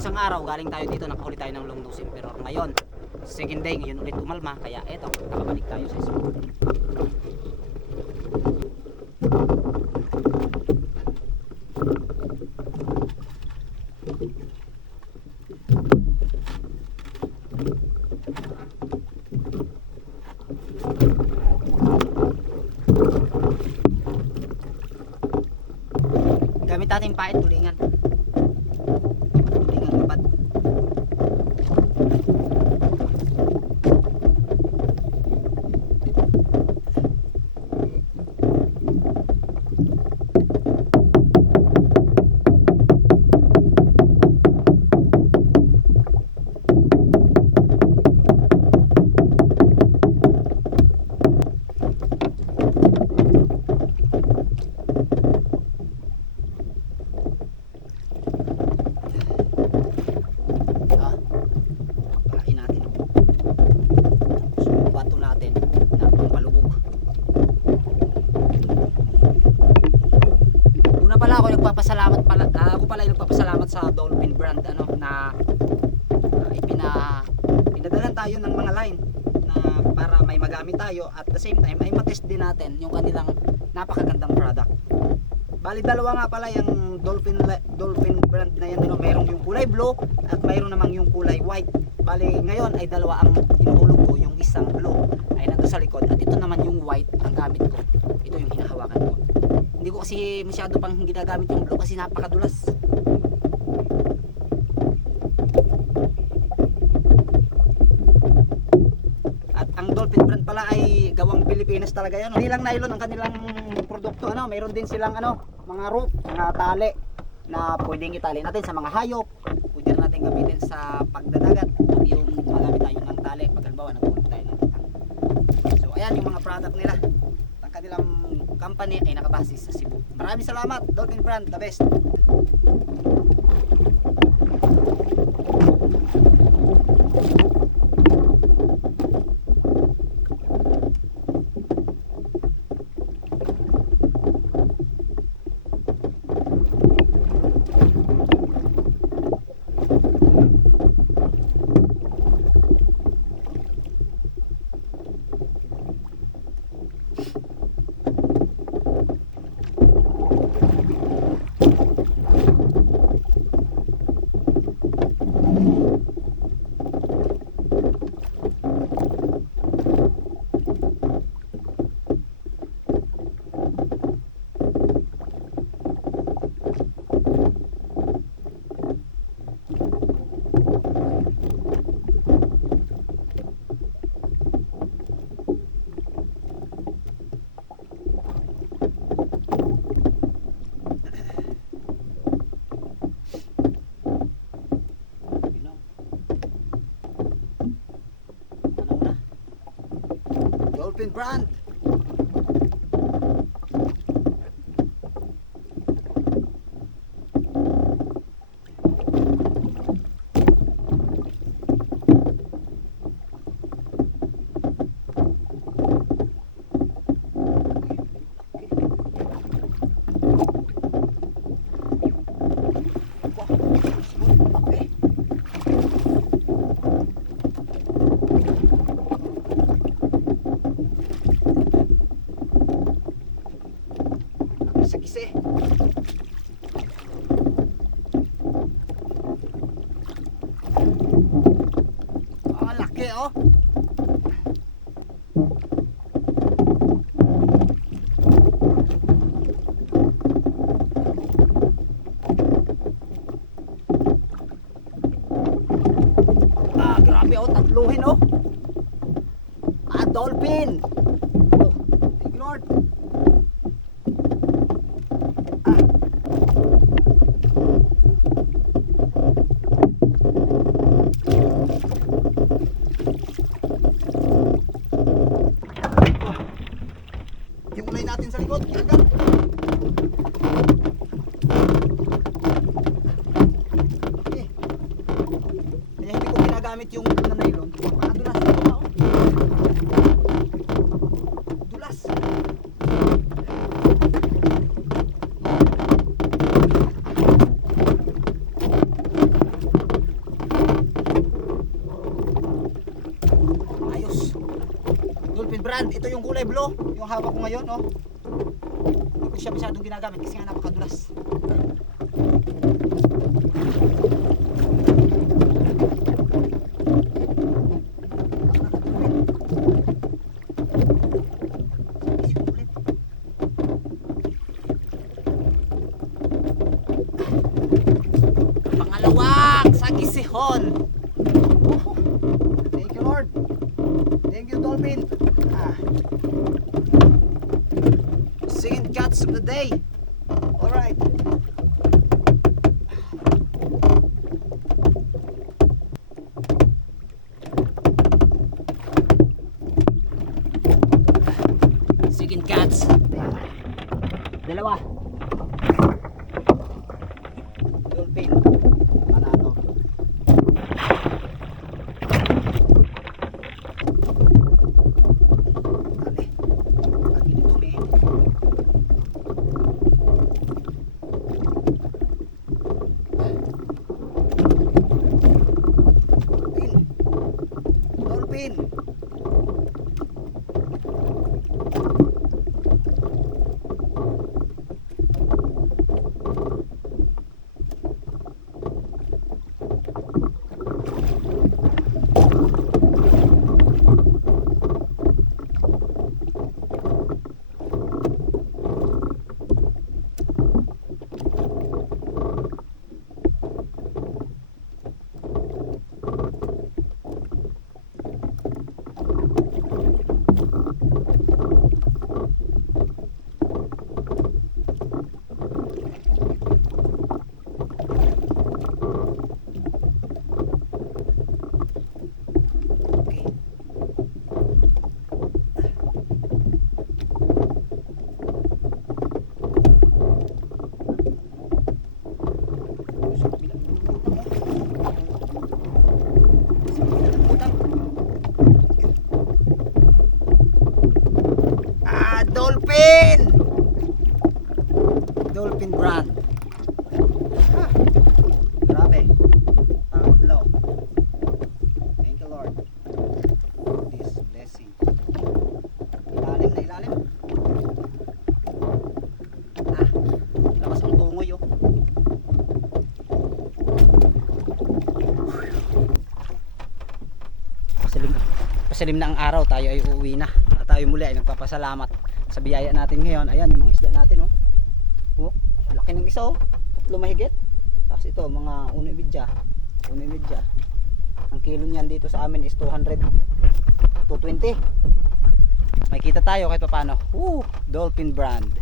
isang araw, galing tayo dito, nakahuli tayo ng long nose emperor. Ngayon, second day, ngayon ulit umalma. Kaya eto, nakabalik tayo sa spot. Gamit natin pait, tulingan. Tulingan kapad. Ah, kain natin. Tapos yung bato natin na pampalubog. Una pala ako nagpapasalamat pala, ah, ako pala yung nagpapasalamat sa Dolphin brand ano na ah, ipina pinadalan tayo ng mga line na para may magamit tayo at the same time ay matest din natin yung kanilang napakagandang product. Bali dalawa nga pala yung Dolphin Dolphin brand na yan, ano, merong yung kulay blue at mayroon namang yung kulay white. Bali ngayon ay dalawa ang inuhulog ko, yung isang blue ay nandun sa likod at ito naman yung white ang gamit ko. Ito yung hinahawakan ko. Ko kasi masyado pang ginagamit yung blue kasi napakadulas. At ang Dolphin brand pala ay gawang Pilipinas talaga yan. Hindi lang nylon ang kanilang produkto. Ano, mayroon din silang ano, mga rope, mga tali na pwedeng itali natin sa mga hayop. Pwede natin gamitin sa pagdadagat. At yung magamit tayo ng tali. Pag halimbawa, nagulog tayo ng. So, ayan yung mga product nila. Ang kanilang company ay nakabase sa Cebu. Maraming salamat, Dolphin Brand, the best. Ano? Ano na? Dolphin Brand. Okay. sa kise. Ang laki oh. Ah, grabe oh, tatluhin oh. Ah, dolphin. natin sa likod. Agad. Okay. Eh. Kaya hindi ko ginagamit yung ano na nylon. Makadulas na. Dulas. Ayos. Dolphin brand. Ito yung kulay blue. Yung hawak ko ngayon. Oh. Ko siya masyadong ginagamit kasi nga napakadulas. Pangalawang sa Gisihon. Thank you Lord. Thank you Dolphin. Ah. Second catch of the day. All right. Second catch. Dalawa. Pasilim na ang araw, tayo ay uuwi na. At tayo muli ay nagpapasalamat sa biyaya natin ngayon. Ayan yung mga isda natin oh. Oh, laki ng isa oh. Tatlo mahigit. Tapos ito mga uno ibidya. Uno ibidya. Ang kilo niyan dito sa amin is 200 220. May kita tayo kahit paano. Woo! Dolphin brand.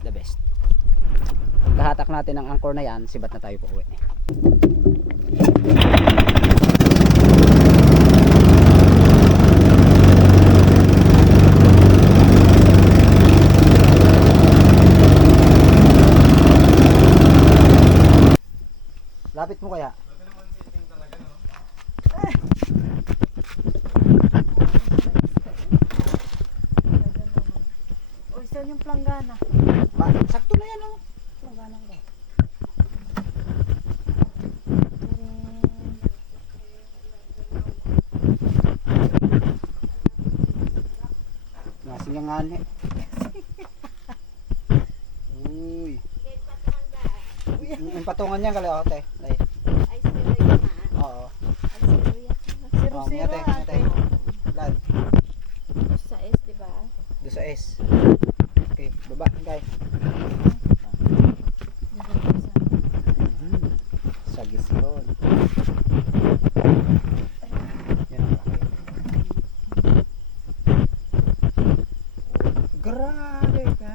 The best. Kahatak natin ang anchor na yan, sibat na tayo po uwi. Lapit mo kaya? Uy, saan yung planggana? Ba, sakto na yan oh. Planggana ko. Nasi nga nga ni. Uy. Yung yung patungan niya kalawate. Oh, ngate. ate. Lad, Sa S, di ba? do sa S. Okay, baba guys. Mhm. Sa gisyon. Yan ang laki. Grabe ka.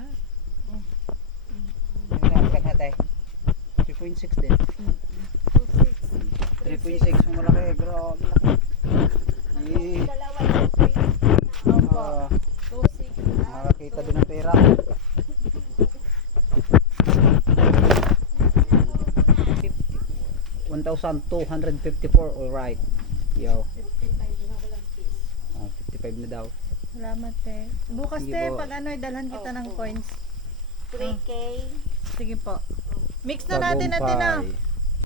Yan, check natin. 3.6 din. 3.6 yung malaki. Grabe laki. Ah, 2-6. makakita din ng pera. One thousand two hundred fifty-four, alright. Yo, 55 na walang piece. oh, 55 na daw. Salamat, te. Bukas, Sige te, po. pag ano, dalhan kita ng coins. 3K. Sige po. Mix na natin natin na. Tagumpay.